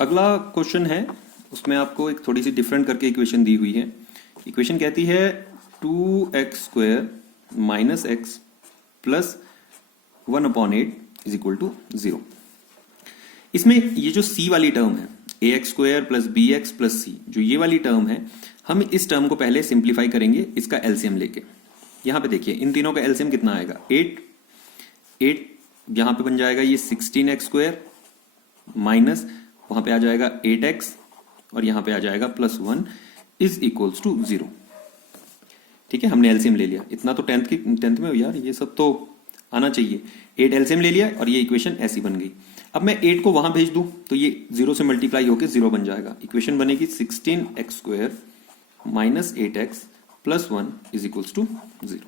अगला क्वेश्चन है, उसमें आपको एक थोड़ी सी डिफरेंट करके इक्वेशन दी हुई है। इक्वेशन कहती है 2x² minus x plus 1/8 is equal to 0। इसमें ये जो c वाली टर्म है ax² plus bx plus c, जो ये वाली टर्म है, हम इस टर्म को पहले सिंप्लीफाई करेंगे इसका एलसीएम लेके। यहां पे देखिए इन तीनों का एलसीएम कितना आएगा, 8 यहां पे बन जाएगा ये 16x² माइनस वहां पे आ जाएगा 8x और यहां पे आ जाएगा प्लस 1 इज इक्वल्स टू 0। ठीक है, हमने एलसीएम ले लिया। इतना तो टेंथ में हो यार, ये सब तो आना चाहिए। 8 एलसीएम ले लिया और ये इक्वेशन ऐसी बन गई। अब मैं 8 को वहां भेज दूं तो ये 0 से मल्टीप्लाई होकर 0 बन जाएगा। इक्वेशन बनेगी 16x² minus 8x plus 1 is equals to 0।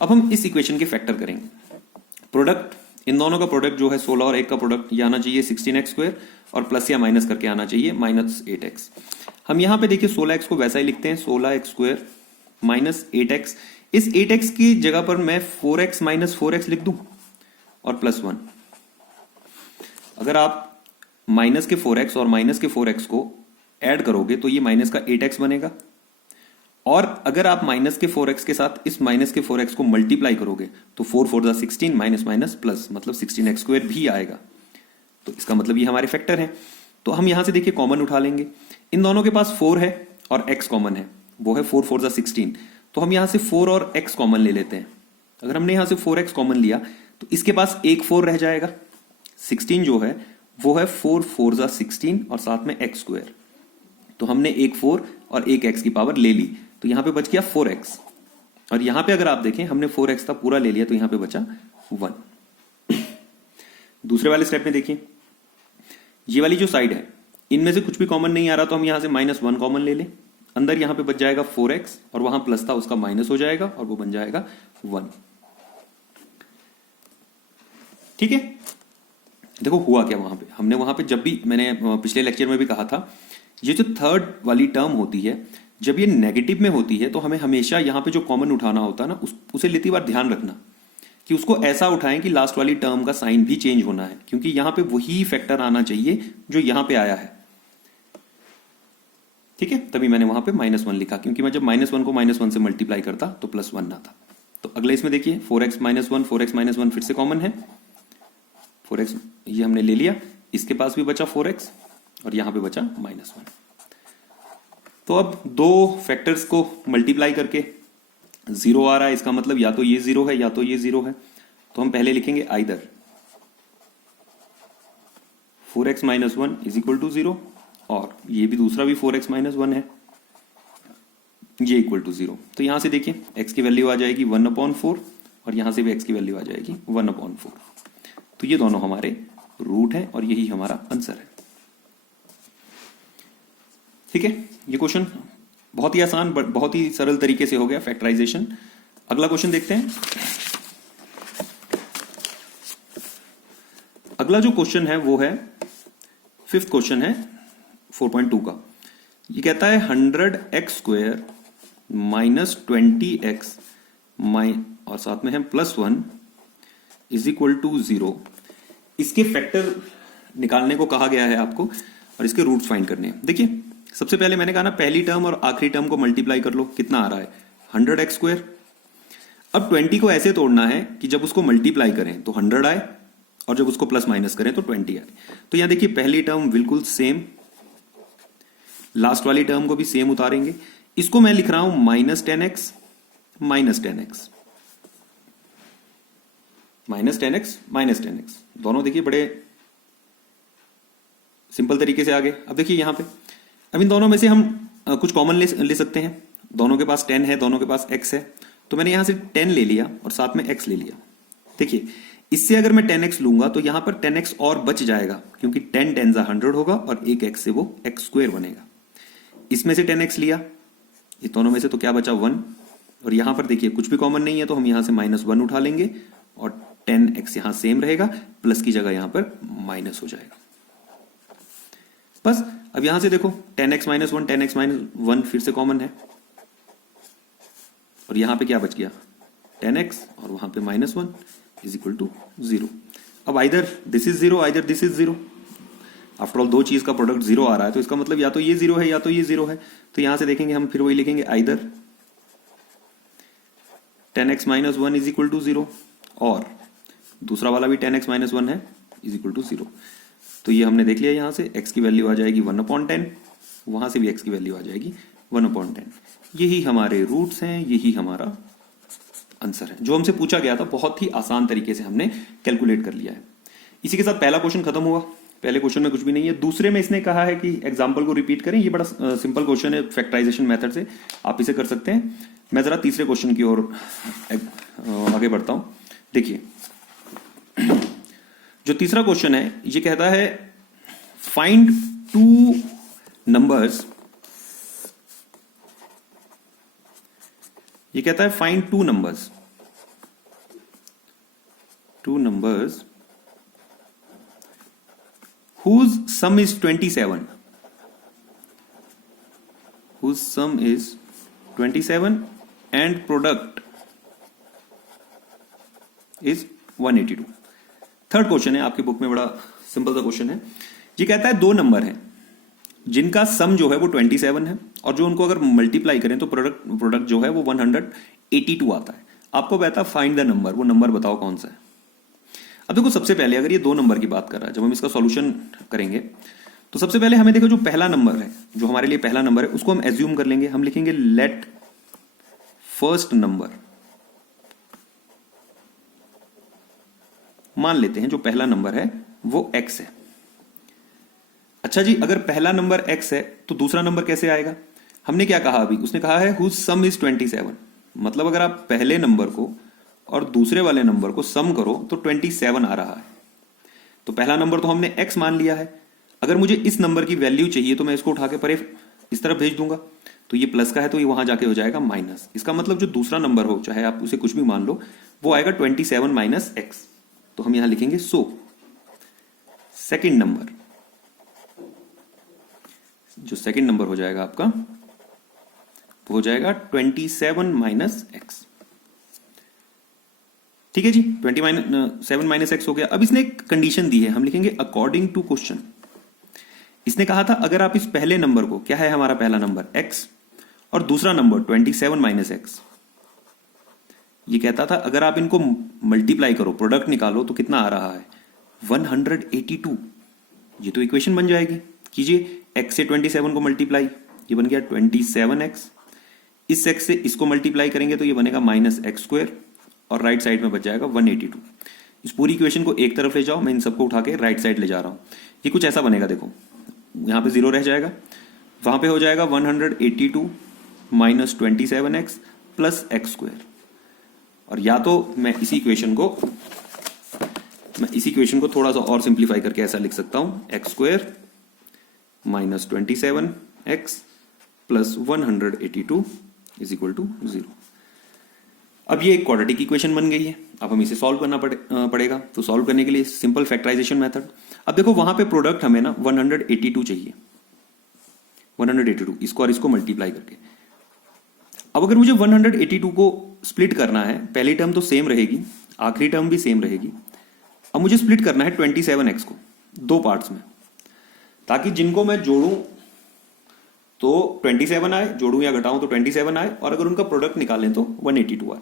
अब हम इस इक्वेशन के फैक्टर करेंगे। प्रोडक्ट, इन दोनों का प्रोडक्ट जो है 16 और 1 का प्रोडक्ट, ये आना चाहिए 16x² और प्लस या माइनस करके आना चाहिए माइनस 8x। हम यहां पे देखिए 16x को वैसा ही लिखते हैं, 16x² माइनस 8x। इस 8x की जगह पर मैं 4x माइनस 4x लिख दूं और प्लस 1। अगर आप माइनस के 4x और माइनस के 4x को ऐड करोगे तो ये माइनस का 8x बनेगा, और अगर आप माइनस के 4x के साथ इस माइनस के 4x को मल्टीप्लाई करोगे तो 4 4 जा 16 माइनस माइनस प्लस, मतलब 16x² भी आएगा। तो इसका मतलब ये हमारे फैक्टर है। तो हम यहां से देखिए कॉमन उठा लेंगे। इन दोनों के पास 4 है और x कॉमन है, वो है 4 4 जा 16। तो हम यहां से 4 और x कॉमन ले लेते हैं। अगर हमने यहां से 4x कॉमन लिया तो इसके पास एक 4 रह जाएगा। 16 जो है वो है 4 4 जा 16 और साथ में x²। तो हमने एक 4 और एक x की पावर ले ली, तो यहां पे बच गया 4x। और यहां पे अगर आप देखें हमने 4x का पूरा ले लिया तो यहां पे बचा 1। दूसरे वाले स्टेप में देखिए, ये वाली जो साइड है इनमें से कुछ भी कॉमन नहीं आ रहा, तो हम यहां से -1 कॉमन ले लें। अंदर यहां पे बच जाएगा 4x और वहां प्लस था उसका माइनस हो जाएगा और वो बन जाएगा 1। ठीक है, देखो हुआ क्या वहां पे। हमने वहां पे, जब भी मैंने पिछले लेक्चर में भी कहा था, ये जो थर्ड वाली टर्म होती है जब ये नेगेटिव में होती है तो हमें हमेशा यहां पे जो कॉमन उठाना होता है ना, उसे लेती बार ध्यान रखना कि उसको ऐसा उठाएं कि लास्ट वाली टर्म का साइन भी चेंज होना है, क्योंकि यहां पे वही फैक्टर आना चाहिए जो यहां पे आया है। ठीक है, तभी मैंने वहां पे -1 लिखा, क्योंकि मैं जब -1 को -1 से मल्टीप्लाई करता तो +1 ना था। तो अगले इसमें देखिए 4x -1, 4x -1 फिर से कॉमन है। 4x ये हमने ले लिया, इसके पास भी बचा 4x और यहां पे बचा -1। तो अब दो फैक्टर्स को मल्टीप्लाई करके 0 आ रहा है, इसका मतलब या तो ये 0 है या तो ये 0 है। तो हम पहले लिखेंगे either 4x -1 is equal to 0, और ये भी दूसरा भी 4x -1 है, ये इक्वल टू 0। तो यहां से देखिए x की वैल्यू आ जाएगी 1/4 और यहां से भी x की वैल्यू आ जाएगी 1/4। तो ये दोनों हमारे रूट हैं और यही हमारा आंसर है। ठीक है, ये क्वेश्चन बहुत ही आसान, बहुत ही सरल तरीके से हो गया फैक्टराइजेशन। अगला क्वेश्चन देखते हैं। अगला जो क्वेश्चन है वो है 5th क्वेश्चन है 4.2 का। ये कहता है 100x² माइनस 20x और साथ में है +1 इज इक्वल टू 0। इसके फैक्टर निकालने को कहा गया है आपको और इसके रूट्स फाइंड करने हैं। देखिए सबसे पहले मैंने कहा ना, पहली टर्म और आखिरी टर्म को मल्टीप्लाई कर लो, कितना आ रहा है 100x²। अब 20 को ऐसे तोड़ना है कि जब उसको मल्टीप्लाई करें तो 100 आए और जब उसको प्लस माइनस करें तो 20 आए। तो यहां देखिए पहली टर्म बिल्कुल सेम, लास्ट वाली टर्म को भी सेम उतारेंगे। इसको मैं लिख रहा हूं -10x -10x -10x। दोनों देखिए बड़े सिंपल तरीके से आ गए। अब देखिए यहां पे, अब इन दोनों में से हम कुछ कॉमन ले सकते हैं। दोनों के पास 10 है, दोनों के पास x है, तो मैंने यहां से 10 ले लिया और साथ में x ले लिया। देखिए इससे अगर मैं 10x लूंगा तो यहां पर 10x और बच जाएगा, क्योंकि 10 10 100 होगा और एक x से वो x² बनेगा। इसमें से 10x लिया, ये दोनों में से तो क्या बचा 1, और यहां पर देखिए कुछ भी कॉमन नहीं है तो हम यहां से -1 उठा लेंगे और 10x यहां सेम रहेगा, प्लस की जगह यहां पर माइनस हो जाएगा। बस अब यहां से देखो 10x -1 10x -1 फिर से कॉमन है, और यहां पे क्या बच गया 10x और वहां पे -1 इज इक्वल टू 0। अब either this is 0 either this is 0। After all दो चीज का प्रोडक्ट जीरो आ रहा है, तो इसका मतलब या तो ये जीरो है या तो ये जीरो है। तो यहां से देखेंगे हम, फिर वही लिखेंगे either 10x minus 1 is equal to 0, और दूसरा वाला भी 10x माइनस 1 है इज इक्वल टू 0। तो ये हमने देख लिया, यहां से x की वैल्यू आ जाएगी 1/10, वहां से भी x की वैल्यू आ जाएगी 1/10। यही हमारे रूट्स हैं, यही हमारा आंसर है जो हमसे पूछा गया था। बहुत ही आसान तरीके से हमने कैलकुलेट कर लिया है। इसी के साथ पहला क्वेश्चन खत्म हुआ। पहले क्वेश्चन में कुछ भी नहीं है। दूसरे में इसने कहा है कि एग्जाम्पल को रिपीट करें। ये बड़ा सिंपल क्वेश्चन है, फैक्टराइजेशन मेथड से आप इसे कर सकते हैं। मैं जरा तीसरे क्वेश्चन की ओर आगे बढ़ता हूं। देखिए, जो तीसरा क्वेश्चन है ये कहता है फाइंड टू नंबर्स, ये कहता है find two numbers whose sum is 27, whose sum is 27 and product is 182। Third question है आपकी बुक में, बड़ा सिंपल सा क्वेश्चन है। ये कहता है दो नंबर है जिनका सम जो है वो 27 है, और जो उनको अगर मल्टीप्लाई करें तो प्रोडक्ट जो है वो 182 आता है। आपको कहता है फाइंड द नंबर, वो नंबर बताओ कौन सा है। अब देखो, सबसे पहले अगर ये दो नंबर की बात कर रहा है, जब हम इसका सॉल्यूशन करेंगे तो सबसे पहले हमें देखो जो पहला नंबर है, जो हमारे लिए पहला नंबर है, उसको हम एज्यूम कर लेंगे। हम लिखेंगे लेट फर्स्ट नंबर, मान लेते हैं जो पहला नंबर है वो x है। अच्छा जी, अगर पहला नंबर x है तो दूसरा नंबर कैसे आएगा? हमने क्या कहा अभी, उसने कहा है हुज सम इज 27। मतलब अगर आप पहले नंबर को और दूसरे वाले नंबर को सम करो तो 27 आ रहा है। तो पहला नंबर तो हमने x मान लिया है। अगर मुझे इस नंबर की वैल्यू चाहिए तो मैं इसको उठा के परे इस तरफ भेज दूंगा। तो ये प्लस का है तो ये वहां जाके हो जाएगा माइनस। इसका मतलब जो दूसरा नंबर हो, चाहे आप उसे कुछ भी मान लो, वो आएगा 27 माइनस x। तो हम यहां लिखेंगे सो सेकेंड नंबर, जो सेकेंड नंबर हो जाएगा आपका वो हो जाएगा 27 माइनस x। ठीक है जी, 27 माइनस x हो गया। अब इसने एक कंडीशन दी है, हम लिखेंगे अकॉर्डिंग टू क्वेश्चन। इसने कहा था अगर आप इस पहले नंबर को, क्या है हमारा पहला नंबर x, और दूसरा नंबर 27 माइनस x, ये कहता था अगर आप इनको मल्टीप्लाई करो, प्रोडक्ट निकालो, तो कितना आ रहा है 182। ये तो इक्वेशन बन जाएगी। कीजिए, x से 27 को मल्टीप्लाई, ये बन गया 27x। इस x से इसको मल्टीप्लाई करेंगे तो ये बनेगा माइनस एक्स स्क्वायर, और राइट साइड में बच जाएगा 182। इस पूरी इक्वेशन को एक तरफ ले जाओ, मैं इन सबको उठा के राइट साइड ले जा रहा हूं। ये कुछ ऐसा बनेगा, देखो यहां पे 0 रह जाएगा, वहां पे हो जाएगा 182 minus 27x plus x square. और या तो मैं इसी इक्वेशन को थोड़ा सा और सिंप्लीफाई करके ऐसा लिख सकता हूं, x square minus 27x plus 182 is equal to 0। अब ये एक क्वाड्रेटिक इक्वेशन बन गई है। अब हम इसे सॉल्व करना पड़ेगा। तो सॉल्व करने के लिए सिंपल फैक्टराइजेशन मेथड। अब देखो, वहां पे प्रोडक्ट हमें ना 182 चाहिए, 182 इसको और इसको मल्टीप्लाई करके। अब अगर मुझे 182 को स्प्लिट करना है, पहली टर्म तो सेम रहेगी, आखिरी टर्म भी सेम रहेगी। अब मुझे स्प्लिट करना है 27x को दो पार्ट्स में, ताकि जिनको मैं जोड़ूं तो 27 आए, जोड़ूं या घटाऊं तो 27 आए, और अगर उनका प्रोडक्ट निकालें तो 182 आए।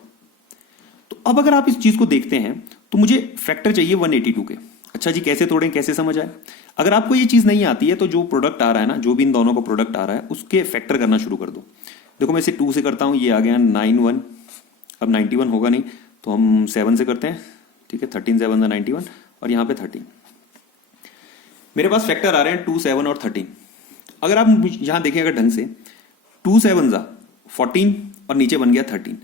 तो अब अगर आप इस चीज को देखते हैं तो मुझे फैक्टर चाहिए 182 के। अच्छा जी, कैसे तोड़ें, कैसे समझ आए? अगर आपको ये चीज नहीं आती है तो जो प्रोडक्ट आ रहा है ना, जो भी इन दोनों का प्रोडक्ट आ रहा है, उसके फैक्टर करना शुरू कर दो। देखो, मैं इसे 2 से करता हूं, ये आ गया 91। अब 91 होगा नहीं तो हम 7 से करते हैं। ठीक है, 13 7 91, और यहां पे 13। मेरे पास फैक्टर आ रहे हैं 2 7 और 13। अगर आप यहां देखिएगा ढंग से, 2 7 14 और नीचे बन गया 13।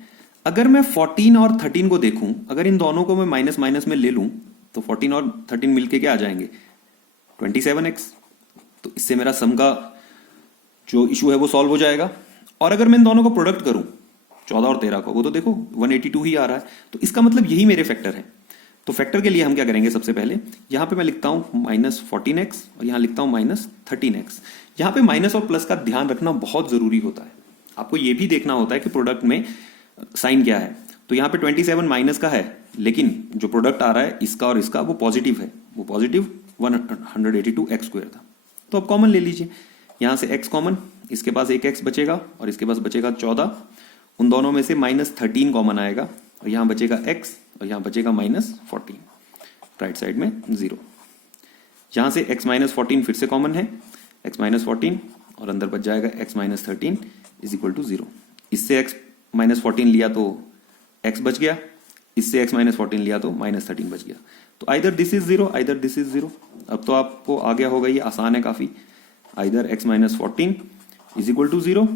अगर मैं 14 और 13 को देखूं, अगर इन दोनों को मैं माइनस माइनस में ले लूं तो 14 और 13 मिलके क्या आ जाएंगे 27x। तो इससे मेरा सम का जो इशू है वो सॉल्व हो जाएगा। और अगर मैं इन दोनों को प्रोडक्ट करूं 14 और 13 को, वो तो देखो 182 ही आ रहा है। तो इसका मतलब यही मेरे फैक्टर है। तो फैक्टर के लिए हम क्या करेंगे, सबसे पहले यहां पे मैं लिखता हूं माइनस 14x और यहां लिखता हूं माइनस 13x। यहां पे माइनस और प्लस का ध्यान रखना बहुत जरूरी होता है। आपको यह भी देखना होता है कि प्रोडक्ट में साइन क्या है। तो यहां पे 27 माइनस का है, लेकिन जो प्रोडक्ट आ रहा है इसका और इसका वो पॉजिटिव है, वो पॉजिटिव 182 एक्स स्क्वायर था। तो अब कॉमन ले लीजिए, यहां से x कॉमन, इसके पास एक x बचेगा और इसके पास बचेगा 14, उन दोनों में से -13 कॉमन आएगा और यहां बचेगा x और यहां बचेगा -14, राइट साइड में 0। यहां से x -14 फिर से कॉमन है, x -14 और अंदर बच जाएगा x -13 इज इक्वल टू 0। इससे x -14 लिया तो x बच गया, इससे x -14 लिया तो -13 बच गया। तो either this is 0 either this is 0। अब तो आपको आ गया होगा, ये आसान है काफी, either x -14 is equal to 0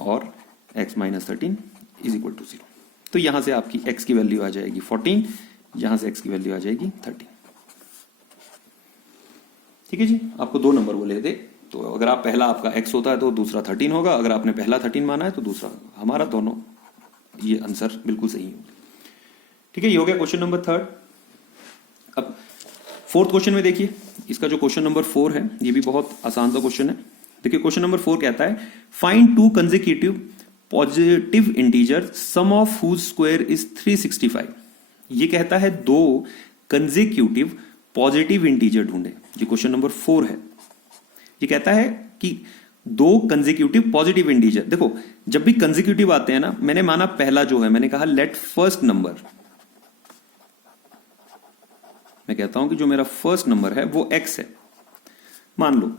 और x -13 इज इक्वल टू 0। तो यहां से आपकी x की वैल्यू आ जाएगी 14, यहां से x की वैल्यू आ जाएगी 13। ठीक है जी, आपको 2 नंबर बोले थे, तो अगर आप पहला आपका x होता है तो दूसरा 13 होगा, अगर आपने पहला 13 माना है तो दूसरा, हमारा दोनों ये आंसर बिल्कुल सही होगा। ठीक है, ये हो गया क्वेश्चन नंबर 3। अब 4th क्वेश्चन में देखिए, इसका जो क्वेश्चन नंबर 4 है ये भी बहुत आसान सा क्वेश्चन है। देखिए क्वेश्चन नंबर 4 कहता है find 2 consecutive positive integer sum of whose square is 365। ये कहता है 2 कंसेक्यूटिव पॉजिटिव इंटीजर ढूंढे। ये क्वेश्चन नंबर 4 है। ये कहता है कि 2 कंसेक्यूटिव पॉजिटिव इंटीजर, देखो जब भी कंसेक्यूटिव आते हैं ना, मैंने माना पहला जो है, मैंने कहा लेट फर्स्ट नंबर, मैं कहता हूं कि जो मेरा फर्स्ट नंबर है वो x है, मान लो।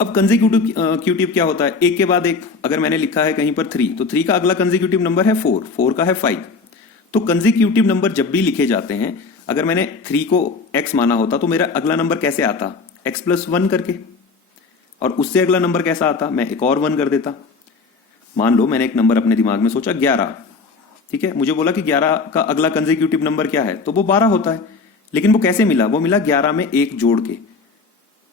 अब कंसेक्यूटिव क्या होता है, एक के बाद एक, अगर मैंने लिखा है कहीं पर 3 तो 3 का अगला कंसेक्यूटिव नंबर है 4, 4 का है 5। तो कंसेक्यूटिव नंबर जब भी लिखे जाते हैं, अगर मैंने 3 को x माना होता तो मेरा अगला नंबर कैसे आता, x + 1 करके, और उससे अगला नंबर कैसा आता, मैं एक और 1 कर देता। मान लो मैंने एक नंबर अपने दिमाग में सोचा 11, ठीक है, मुझे बोला कि 11 का अगला कंसेक्यूटिव नंबर क्या है, तो वो 12 होता है। लेकिन वो कैसे मिला, वो मिला 11 में 1 जोड़ के।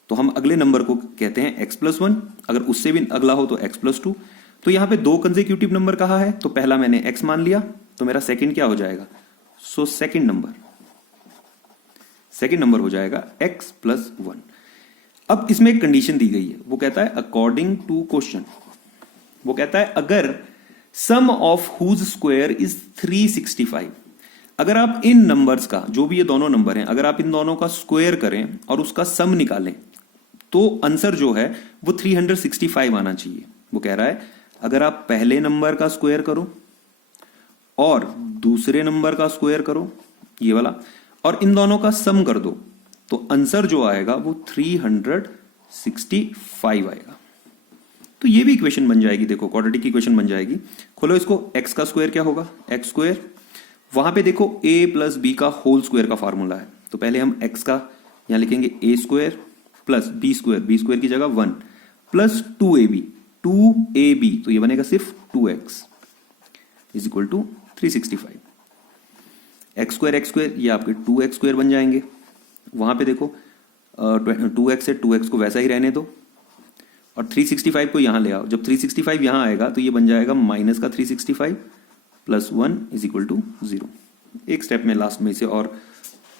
तो हम अगले नंबर को कहते हैं x + 1, अगर उससे भी अगला हो तो x + 2। तो यहां पे 2 कंसेक्यूटिव नंबर कहा है, तो पहला मैंने x मान लिया, तो मेरा सेकंड क्या हो जाएगा, सो सेकंड नंबर हो जाएगा x + 1। अब इसमें एक कंडीशन दी गई है, वो कहता है अकॉर्डिंग टू क्वेश्चन, वो कहता है अगर सम ऑफ हुज स्क्वायर इज 365, अगर आप इन नंबर्स का, जो भी ये दोनों नंबर हैं, अगर आप इन दोनों का स्क्वायर करें और उसका सम निकालें तो आंसर जो है वो 365 आना चाहिए। वो कह रहा है अगर आप पहले नंबर का स्क्वायर करो और दूसरे नंबर का स्क्वायर करो, ये वाला, और इन दोनों का सम कर दो, तो आंसर जो आएगा वो 365 आएगा। तो ये भी इक्वेशन बन जाएगी, देखो क्वाड्रेटिक इक्वेशन बन जाएगी। खोलो इसको, x का स्क्वायर क्या होगा, x स्क्वायर, वहां पे देखो a + b का होल स्क्वायर का फार्मूला है, तो पहले हम x का यहां लिखेंगे a square plus b square की जगह 1 प्लस 2ab, तो ये बनेगा सिर्फ 2x is equal to 365। x square ये आपके 2x स्क्वायर बन जाएंगे। वहां पे देखो 2x है, 2x को वैसा ही रहने दो और 365 को यहां ले आओ। जब 365 यहां आएगा तो ये बन जाएगा माइनस का 365 + 1 इज इक्वल टू 0। एक स्टेप में लास्ट में इसे और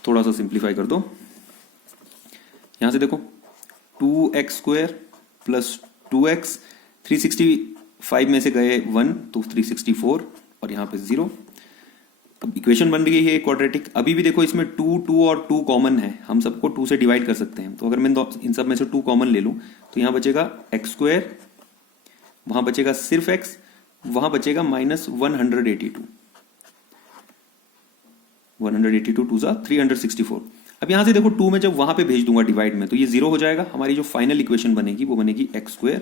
थोड़ा सा सिंप्लीफाई कर दो। यहां से देखो 2x स्क्वायर प्लस 2x, 365 में से गए 1 तो 364 और यहां पे 0। अब इक्वेशन बन रही है क्वाड्रेटिक। अभी भी देखो इसमें 2 और 2 कॉमन है, हम सबको 2 से डिवाइड कर सकते हैं। तो अगर मैं इन सब में से 2 कॉमन ले लूं तो यहां बचेगा x स्क्वायर, वहां बचेगा सिर्फ x, वहां बचेगा -182, 182 2 364। अब यहां से देखो 2 में जब वहां पे भेज दूंगा डिवाइड में तो ये 0 हो जाएगा। हमारी जो फाइनल इक्वेशन बनेगी वो बनेगी x square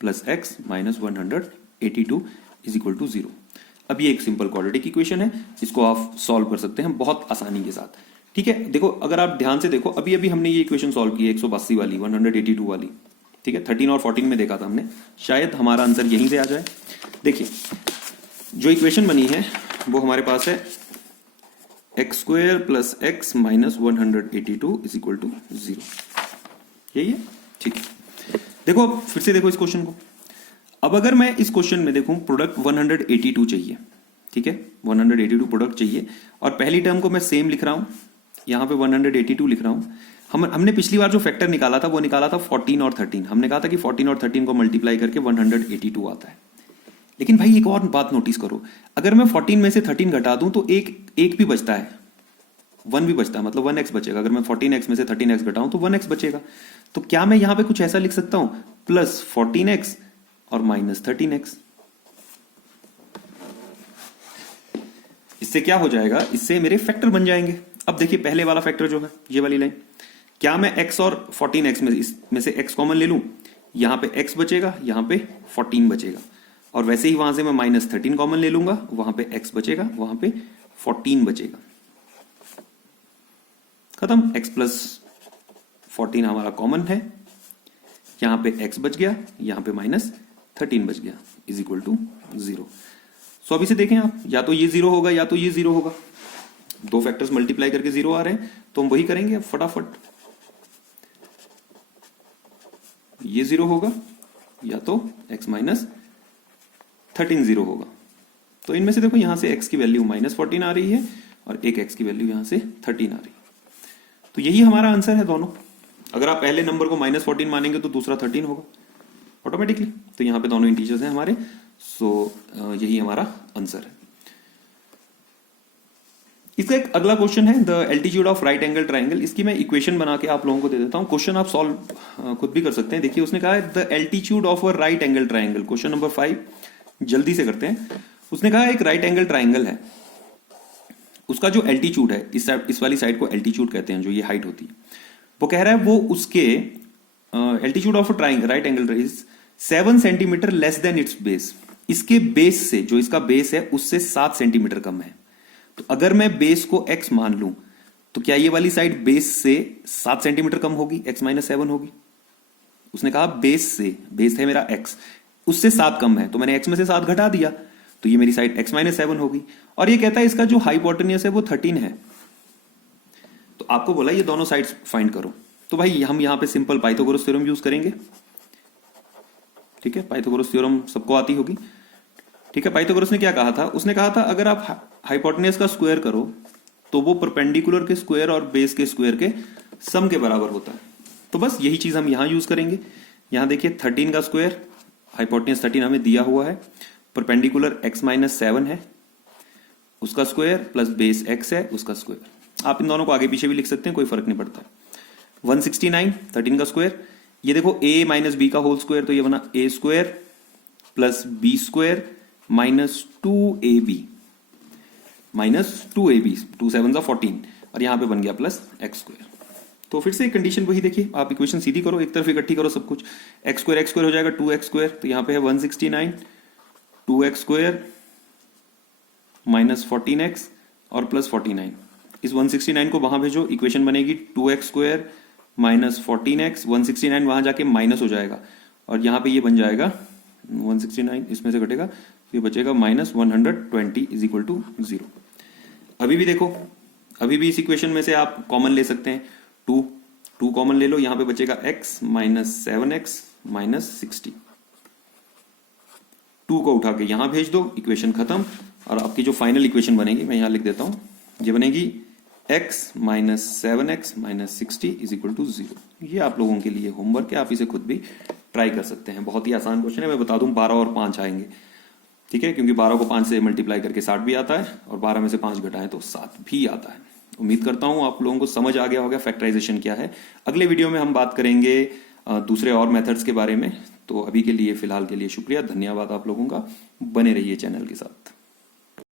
plus x minus 182 is equal to 0। अब ये एक सिंपल क्वाड्रेटिक इक्वेशन है, इसको आप सॉल्व कर सकते हैं बहुत आसानी के साथ। ठीक है, देखो अगर आप ध्यान से देखो, अभी अभी हमने ये इक्वेशन सॉल्व की है 182 वाली, 182 वाली। ठीक है, 13 और 14 में देखा था हमने, शायद हमारा आंसर यहीं से आ जाए। देखिए जो इक्वेशन बनी है वो हमारे पास है x square plus x minus 182 is equal to 0। यही है, ठीक है। देखो फिर से देखो इस क्वेश्चन को। अब अगर मैं इस क्वेश्चन में देखूं प्रोडक्ट 182 चाहिए, ठीक है, 182 प्रोडक्ट चाहिए और पहली टर्म को मैं सेम लिख रहा हूं, यहां पे 182 लिख रहा हूं। हमने पिछली बार जो फैक्टर निकाला था वो निकाला था 14 और 13। हमने कहा था कि 14 और 13 को मल्टीप्लाई करके 182 आता है। लेकिन भाई एक और बात नोटिस करो, अगर मैं 14 में से 13 घटा दूं तो एक भी बचता है, 1 भी बचता है, मतलब 1x बचेगा। अगर मैं 14x में से 13x घटाऊं तो 1x बचेगा। तो क्या मैं यहां पे कुछ ऐसा लिख सकता हूं, प्लस 14x और माइनस 13x। इससे क्या हो जाएगा, इससे मेरे फैक्टर बन जाएंगे। अब देखिए पहले वाला फैक्टर जो है ये वाली लाइन, क्या मैं x और 14x में इसमें से x कॉमन ले लूं, यहां पे x बचेगा, यहां पे 14 बचेगा। और वैसे ही वहां से मैं माइनस 13 कॉमन ले लूंगा, वहां पे x बचेगा, वहां पे 14 बचेगा। खत्म। x प्लस 14 हमारा कॉमन है, यहां पे x बच गया, यहां पे माइनस 13 बच गया, इज इक्वल टू 0। सो अभी से देखें आप, या तो ये 0 होगा या तो ये 0 होगा। दो फैक्टर्स मल्टीप्लाई करके 0 आ रहे हैं, तो हम वही करेंगे अब फटाफट। ये 0 होगा या तो x माइनस 13 0 होगा। तो इनमें से देखो यहां से x की वैल्यू माइनस 14 आ रही है और एक x की वैल्यू यहां से 13 आ रही है। तो यही हमारा आंसर है दोनों। अगर आप पहले नंबर को माइनस 14 मानेंगे तो दूसरा 13 होगा ऑटोमेटिकली। तो यहां पे दोनों इंटीजर्स हैं हमारे। सो यही हमारा आंसर है। इसका एक अगला क्वेश्चन है, the altitude of right angle triangle. इसकी मैं इक्वेशन बना के आप लोगों को दे देता हूं, क्वेश्चन आप सॉल्व खुद भी कर सकते हैं। देखिए उसने कहा है the altitude of a right angle triangle, question number 5, जल्दी से करते हैं। उसने कहा एक राइट एंगल ट्राइंगल है, उसका जो एल्टीट्यूड है, इस वाली साइड को एल्टीट्यूड कहते हैं, जो ये हाइट होती है, वो कह रहा है वो उसके altitude of triangle right angle is 7 centimetre less than it's base. इसके बेस से, जो इसका बेस है उससे 7 सेंटीमीटर कम है। तो अगर मैं बेस को x मान लूं तो क्या ये वाली साइड बेस से 7 सेंटीमीटर कम होगी, x माइनस 7 होगी। उसने कहा बेस से, बेस है मेरा x, उससे 7 कम है, तो मैंने x में से 7 घटा दिया, तो ये मेरी साइड x माइनस 7 होगी। और ये कहता है इसका जो हाइपोटेन्यूस है वो 13 है। तो आपको बोला ये दोनों साइड्स फाइंड करो। तो भाई हम यहां पे सिंपल पाइथागोरस थ्योरम यूज करेंगे। ठीक है, पाइथागोरस थ्योरम सबको आती होगी। ठीक है, पाइथागोरस ने क्या कहा था, उसने कहा था अगर आप हाइपोटेन्यूस का स्क्वायर करो तो वो परपेंडिकुलर के स्क्वायर और बेस के स्क्वायर के सम के बराबर होता है। तो बस यही चीज हम यहां यूज करेंगे। यहां देखिए 13 का स्क्वायर, हाइपोटेन्यूस 13 हमें दिया हुआ है, परपेंडिकुलर x माइनस 7 है उसका स्क्वायर, प्लस बेस x है उसका स्क्वायर। आप इन दोनों को आगे पीछे भी लिख सकते हैं, कोई फर्क नहीं पड़ता। 169 13 का स्क्वायर, ये देखो a माइनस बी का होल स्क्वायर, तो ये बना a square plus B square minus 2ab minus 2ab, 2 7 14, और यहां पे बन गया प्लस एक्स स्क्वायर। तो फिर से कंडीशन वही, देखिए आप इक्वेशन सीधी करो, एक तरफ इकट्ठी करो सब कुछ। एक्स स्क्वायर हो जाएगा 2x स्क्वायर, तो यहां पे है 169 2x स्क्वायर माइनस 14x और प्लस 49। इस 169 को वहां भेजो, इक्वेशन बनेगी 2x स्क्वायर माइनस 14x, 169 वहां जाके माइनस हो जाएगा और यहां पे ये बन जाएगा 169, इसमें से घटेगा तो ये बचेगा माइनस 120 इज इक्वल टू 0। अभी भी देखो, अभी भी इस इक्वेशन में से आप कॉमन ले सकते हैं, 2 कॉमन ले लो, यहां पे बचेगा x माइनस 7x माइनस 60। 2 को उठा के यहां भेज दो, इक्वेशन खत्म। और आपकी जो फाइनल इक्वेशन बनेगी मैं यहां लिख देता हूं, ये बनेगी x minus 7x minus 60 is equal to 0। ये आप लोगों के लिए होमवर्क है, आप इसे खुद भी ट्राई कर सकते हैं। बहुत ही आसान क्वेश्चन है, मैं बता दूं 12 और 5 आएंगे। ठीक है, क्योंकि 12 को 5 से मल्टीप्लाई करके 60 भी आता है और 12 में से 5 घटाएं तो 7 भी आता है। उम्मीद करता हूं आप लोगों को समझ आ गया होगा फैक्टराइजेशन क्या है। अगले वीडियो में हम बात करेंगे दूसरे और मेथड्स के बारे में। तो अभी के लिए, फिलहाल के लिए शुक्रिया, धन्यवाद आप लोगों का। बने रहिए चैनल के साथ।